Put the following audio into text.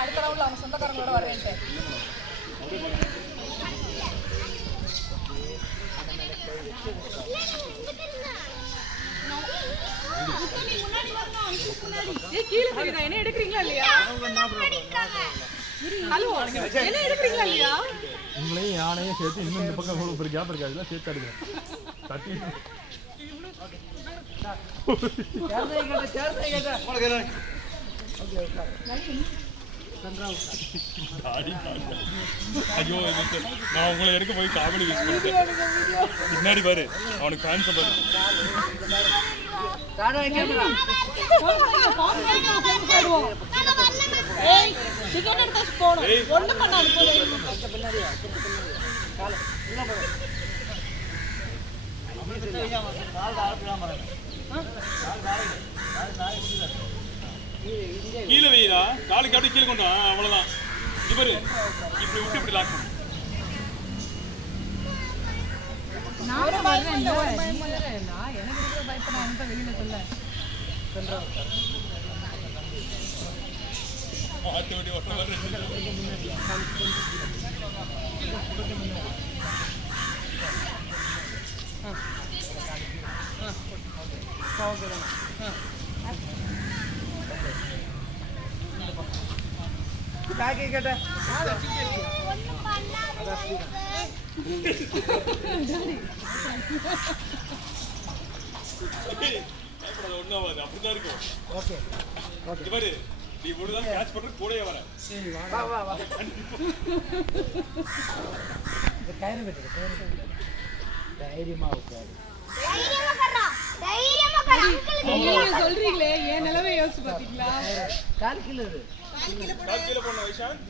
அடுத்த ரவுண்ட்ல அவங்க சொந்தக்காரங்களோட வரேன்ட்டு என்ன எடுக்கிறீங்களா இல்லையா? ஹலோ, என்ன எடுக்கிறீங்களா இல்லையா? உங்களையும் யானையும் சேர்த்து இன்னும் இந்த பக்கம் ஒரு கேப் இருக்காதுல சேர்த்து அடிக்கிறேன். தட்டி ஐயோ நான் உங்களை எடுக்க போய் காமெடி யூஸ் பண்ணிட்டேன். பின்னாடி பாரு அவனுக்கு ஃபேன்ஸ் பாரு. கீழே வெயிரா காலுக்கு அப்படியே கீழே கொண்டு அவ்வளவுதான். இவரு இப்படி விட்டு இப்படி லாக் கேட்ட ஒன்னாவது அப்படிதான் இருக்கும். ஓகே ஓகே பாரு நீ ஒருதான் கேட்ச் பண்ற கூடயே வர. சரி வா வா வா இந்த கயிறு வெட்டு தைரியமா உட்காரு. தைரியமா கர அங்கிள் நீங்க சொல்றீங்களே ஏன் நிலவே யோசிச்சு பாத்தீங்களா? கால் கிலோ போன வைஷான்